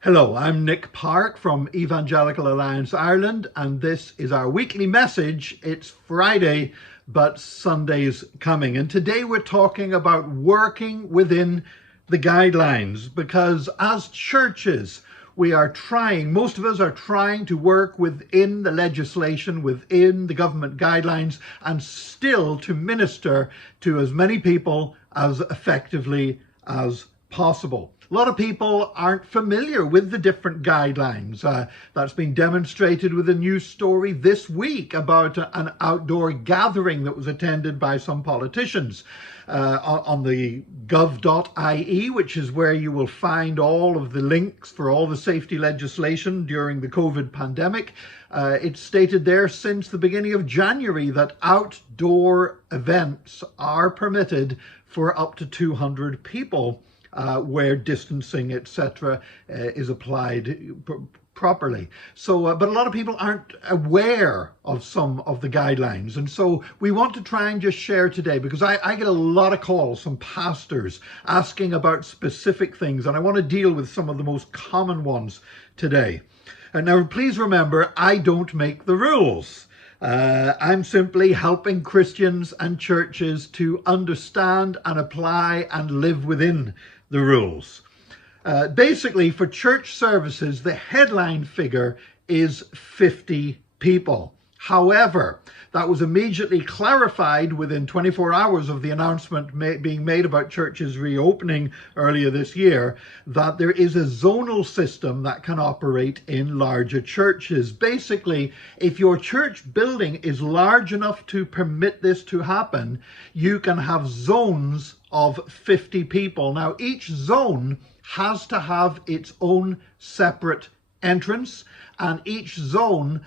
Hello, I'm Nick Park from Evangelical Alliance Ireland, and this is our weekly message. It's Friday, but Sunday's coming. And today we're talking about working within the guidelines, because as churches, most of us are trying to work within the legislation, within the government guidelines, and still to minister to as many people as effectively as possible. A lot of people aren't familiar with the different guidelines. That's been demonstrated with a news story this week about an outdoor gathering that was attended by some politicians. On the gov.ie, which is where you will find all of the links for all the safety legislation during the COVID pandemic. It's stated there since the beginning of January that outdoor events are permitted for up to 200 people. Where distancing, etc., is applied properly. So, but a lot of people aren't aware of some of the guidelines. And so we want to try and just share today, because I get a lot of calls from pastors asking about specific things, and I want to deal with some of the most common ones today. And now, please remember, I don't make the rules. I'm simply helping Christians and churches to understand and apply and live within the rules. Basically, for church services, the headline figure is 50 people. However, that was immediately clarified within 24 hours of the announcement being made about churches reopening earlier this year, that there is a zonal system that can operate in larger churches. Basically, if your church building is large enough to permit this to happen, you can have zones of 50 people. Now, each zone has to have its own separate entrance, and each zone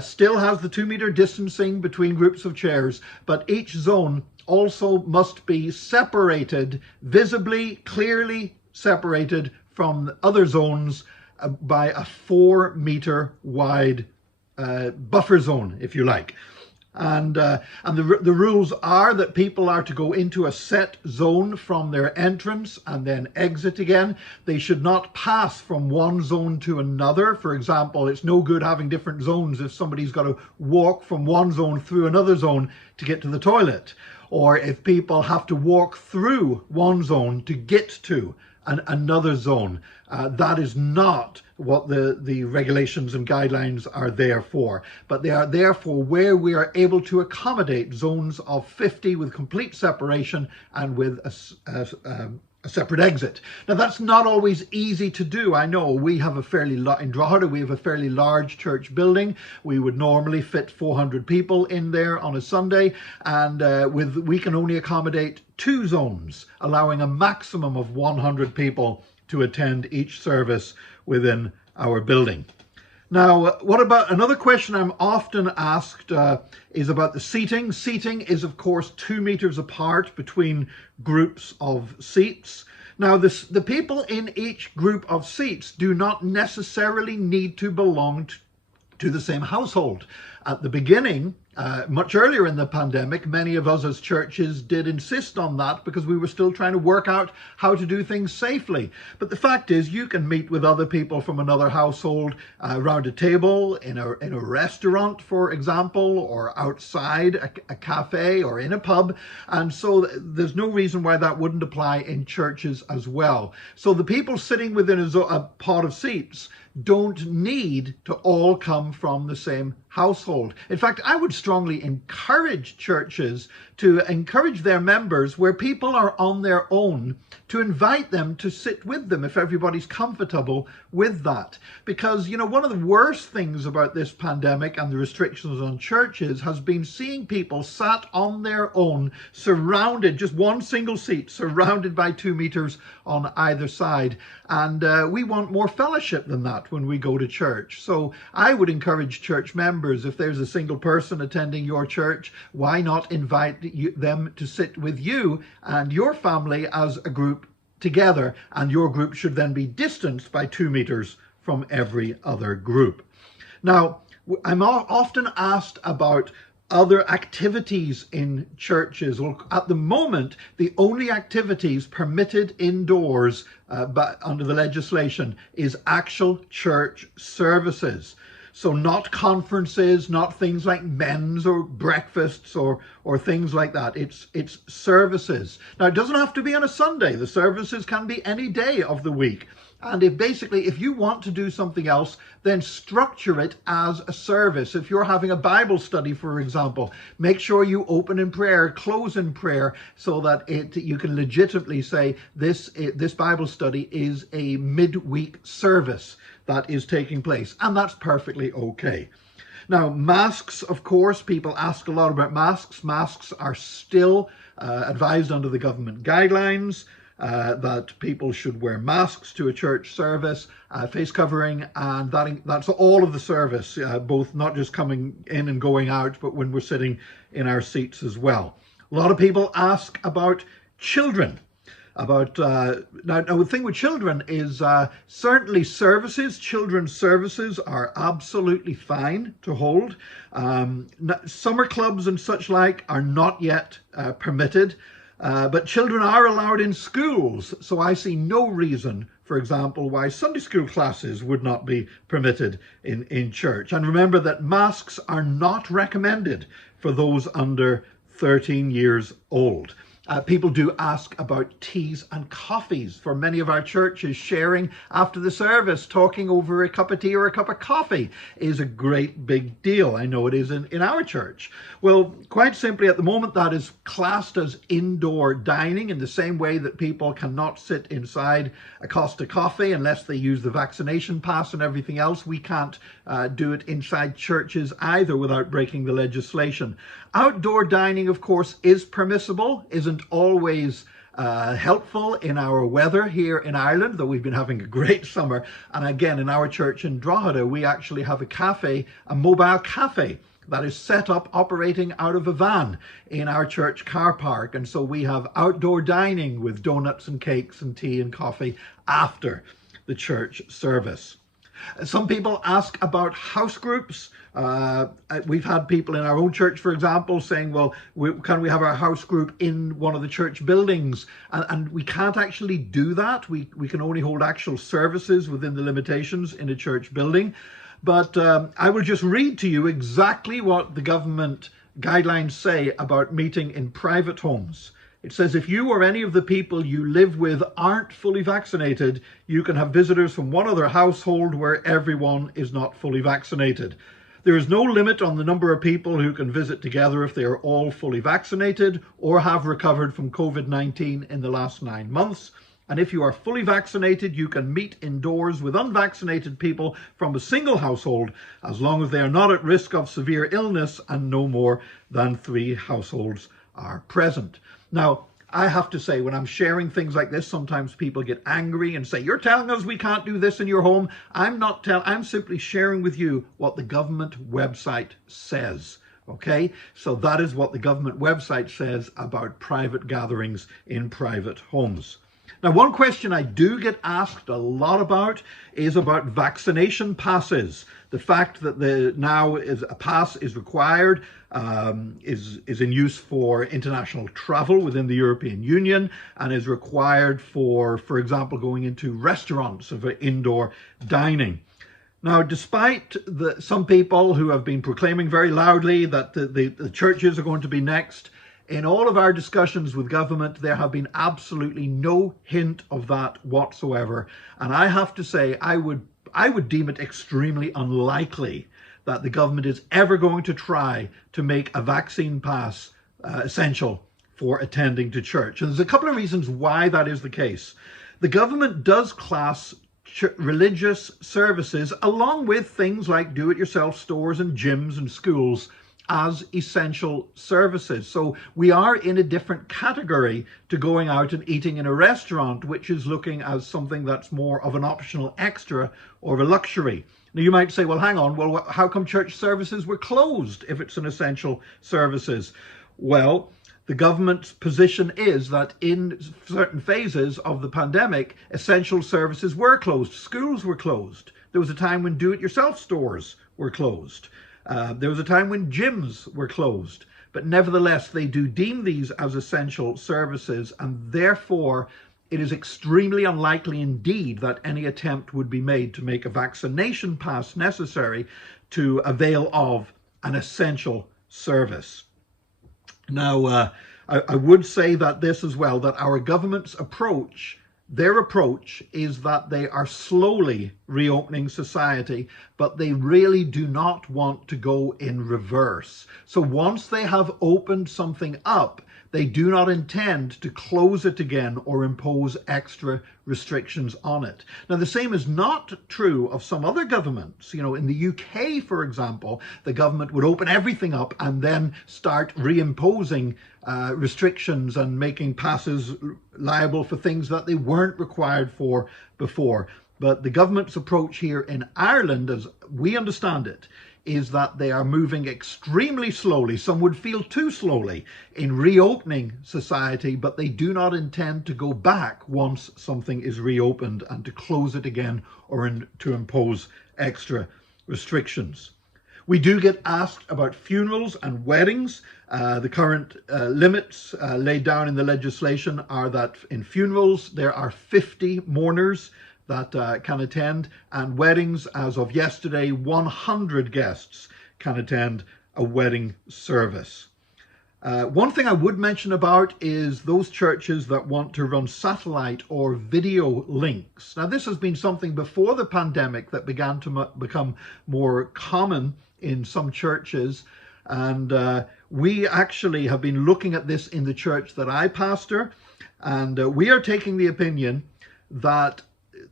still has the 2-meter distancing between groups of chairs, but each zone also must be separated, visibly, clearly separated from other zones by a 4-meter wide buffer zone, if you like. And the rules are that people are to go into a set zone from their entrance and then exit again. They should not pass from one zone to another. For example, it's no good having different zones if somebody's got to walk from one zone through another zone to get to the toilet, or if people have to walk through one zone to get to another zone. That is not what the regulations and guidelines are there for, but they are there for where we are able to accommodate zones of 50 with complete separation and with a separate exit. Now, that's not always easy to do. I know we have in Drogheda, we have a fairly large church building. We would normally fit 400 people in there on a Sunday, and we can only accommodate 2 zones, allowing a maximum of 100 people to attend each service within our building. Now, what about another question I'm often asked is about the seating. Seating is, of course, 2 meters apart between groups of seats. Now, the people in each group of seats do not necessarily need to belong to the same household. At the beginning, much earlier in the pandemic, many of us as churches did insist on that because we were still trying to work out how to do things safely. But the fact is, you can meet with other people from another household around a table, in a restaurant, for example, or outside a cafe or in a pub. And so there's no reason why that wouldn't apply in churches as well. So the people sitting within a pod of seats don't need to all come from the same household. In fact, I would strongly encourage churches to encourage their members, where people are on their own, to invite them to sit with them if everybody's comfortable with that. Because, you know, one of the worst things about this pandemic and the restrictions on churches has been seeing people sat on their own, surrounded, just one single seat, surrounded by 2 meters on either side. And we want more fellowship than that when we go to church. So I would encourage church members, if there's a single person attending your church, why not invite them to sit with you and your family as a group together, and your group should then be distanced by 2 meters from every other group. Now, I'm often asked about other activities in churches. Well, at the moment, the only activities permitted indoors but under the legislation is actual church services. So not conferences, not things like men's or breakfasts or things like that. It's services. Now, it doesn't have to be on a Sunday. The services can be any day of the week. And if you want to do something else, then structure it as a service. If you're having a Bible study, for example, make sure you open in prayer, close in prayer, so that you can legitimately say this Bible study is a midweek service that is taking place. And that's perfectly okay. Now, masks, of course, people ask a lot about masks. Masks are still advised under the government guidelines. That people should wear masks to a church service, face covering, and that's all of the service, both not just coming in and going out, but when we're sitting in our seats as well. A lot of people ask about children. Now the thing with children is certainly children's services are absolutely fine to hold. Summer clubs and such like are not yet permitted. But children are allowed in schools, so I see no reason, for example, why Sunday school classes would not be permitted in church. And remember that masks are not recommended for those under 13 years old. People do ask about teas and coffees. For many of our churches, sharing after the service, talking over a cup of tea or a cup of coffee is a great big deal. I know it is in our church. Well, quite simply, at the moment, that is classed as indoor dining in the same way that people cannot sit inside a Costa coffee unless they use the vaccination pass and everything else. We can't do it inside churches either without breaking the legislation. Outdoor dining, of course, is permissible, isn't always helpful in our weather here in Ireland, though we've been having a great summer. And again, in our church in Drogheda, we actually have a mobile cafe that is set up operating out of a van in our church car park. And so we have outdoor dining with donuts and cakes and tea and coffee after the church service. Some people ask about house groups. We've had people in our own church, for example, saying, well, can we have our house group in one of the church buildings? And we can't actually do that. We can only hold actual services within the limitations in a church building. But I will just read to you exactly what the government guidelines say about meeting in private homes. It says, if you or any of the people you live with aren't fully vaccinated, you can have visitors from one other household where everyone is not fully vaccinated. There is no limit on the number of people who can visit together if they are all fully vaccinated or have recovered from COVID-19 in the last 9 months. And if you are fully vaccinated, you can meet indoors with unvaccinated people from a single household, as long as they are not at risk of severe illness and no more than 3 households are present. Now, I have to say, when I'm sharing things like this, sometimes people get angry and say, you're telling us we can't do this in your home. I'm simply sharing with you what the government website says. Okay, so that is what the government website says about private gatherings in private homes. Now, one question I do get asked a lot about is about vaccination passes. The fact that now a pass is required is in use for international travel within the European Union and is required for example, going into restaurants for indoor dining. Now, despite some people who have been proclaiming very loudly that the churches are going to be next, in all of our discussions with government, there have been absolutely no hint of that whatsoever. And I have to say, I would deem it extremely unlikely that the government is ever going to try to make a vaccine pass essential for attending to church. And there's a couple of reasons why that is the case. The government does class religious services, along with things like do-it-yourself stores and gyms and schools, as essential services. So we are in a different category to going out and eating in a restaurant, which is looking as something that's more of an optional extra or a luxury. Now you might say, well, hang on, well, how come church services were closed if it's an essential services? Well, the government's position is that in certain phases of the pandemic, essential services were closed. Schools were closed. There was a time when do-it-yourself stores were closed. There was a time when gyms were closed, but nevertheless, they do deem these as essential services, and therefore it is extremely unlikely indeed that any attempt would be made to make a vaccination pass necessary to avail of an essential service. Now, I would say that this as well, that our government's approach, their approach is that they are slowly reopening society, but they really do not want to go in reverse. So once they have opened something up, they do not intend to close it again or impose extra restrictions on it. Now, the same is not true of some other governments. You know, in the UK, for example, the government would open everything up and then start reimposing restrictions and making passes liable for things that they weren't required for before. But the government's approach here in Ireland, as we understand it, is that they are moving extremely slowly, some would feel too slowly, in reopening society, but they do not intend to go back once something is reopened and to close it again or to impose extra restrictions. We do get asked about funerals and weddings. The current limits laid down in the legislation are that in funerals there are 50 mourners that can attend, and weddings, as of yesterday, 100 guests can attend a wedding service. One thing I would mention about is those churches that want to run satellite or video links. Now, this has been something before the pandemic that began to become more common in some churches, and we actually have been looking at this in the church that I pastor, and we are taking the opinion that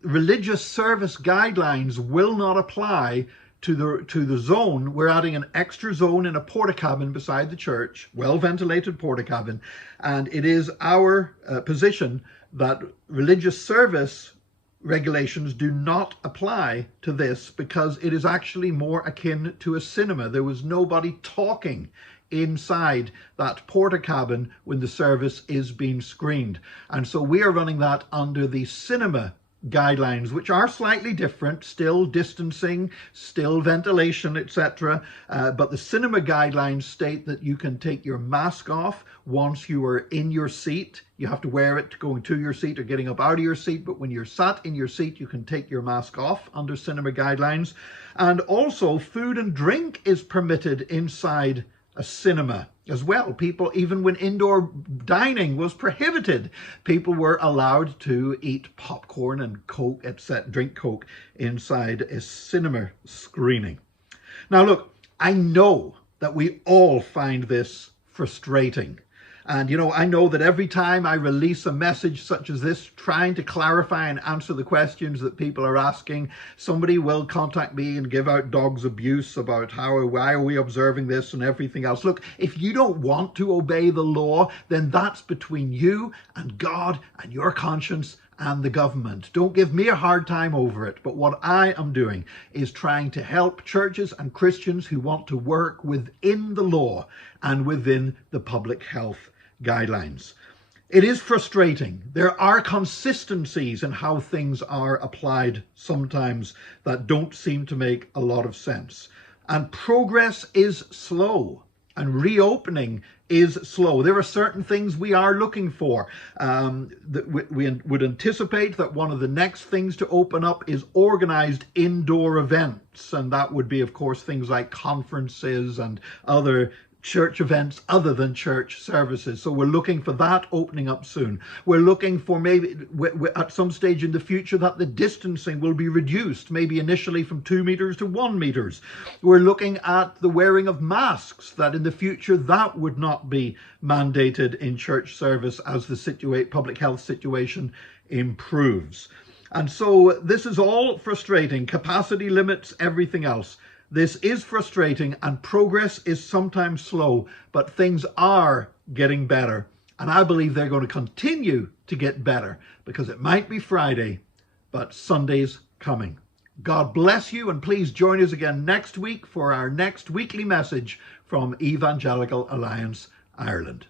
religious service guidelines will not apply to the zone. We're adding an extra zone in a porta-cabin beside the church, well-ventilated porta-cabin, and it is our position that religious service regulations do not apply to this because it is actually more akin to a cinema. There was nobody talking inside that porta-cabin when the service is being screened, and so we are running that under the cinema guidelines, which are slightly different, still distancing, still ventilation, etc. But the cinema guidelines state that you can take your mask off once you are in your seat. You have to wear it going to your seat or getting up out of your seat, but when you're sat in your seat, you can take your mask off under cinema guidelines. And also, food and drink is permitted inside a cinema as well. People, even when indoor dining was prohibited, people were allowed to eat popcorn and Coke, etc., drink Coke inside a cinema screening. Now look, I know that we all find this frustrating. And, you know, I know that every time I release a message such as this, trying to clarify and answer the questions that people are asking, somebody will contact me and give out dog's abuse about why are we observing this and everything else. Look, if you don't want to obey the law, then that's between you and God and your conscience and the government. Don't give me a hard time over it. But what I am doing is trying to help churches and Christians who want to work within the law and within the public health guidelines. It is frustrating. There are consistencies in how things are applied sometimes that don't seem to make a lot of sense. And progress is slow. And reopening is slow. There are certain things we are looking for. That we would anticipate that one of the next things to open up is organized indoor events. And that would be, of course, things like conferences and other church events other than church services. So we're looking for that opening up soon. We're looking for maybe at some stage in the future that the distancing will be reduced, maybe initially from 2 meters to 1 meters. We're looking at the wearing of masks, that in the future that would not be mandated in church service as the public health situation improves. And so this is all frustrating. Capacity limits, everything else. This is frustrating and progress is sometimes slow, but things are getting better. And I believe they're going to continue to get better because it might be Friday, but Sunday's coming. God bless you, and please join us again next week for our next weekly message from Evangelical Alliance Ireland.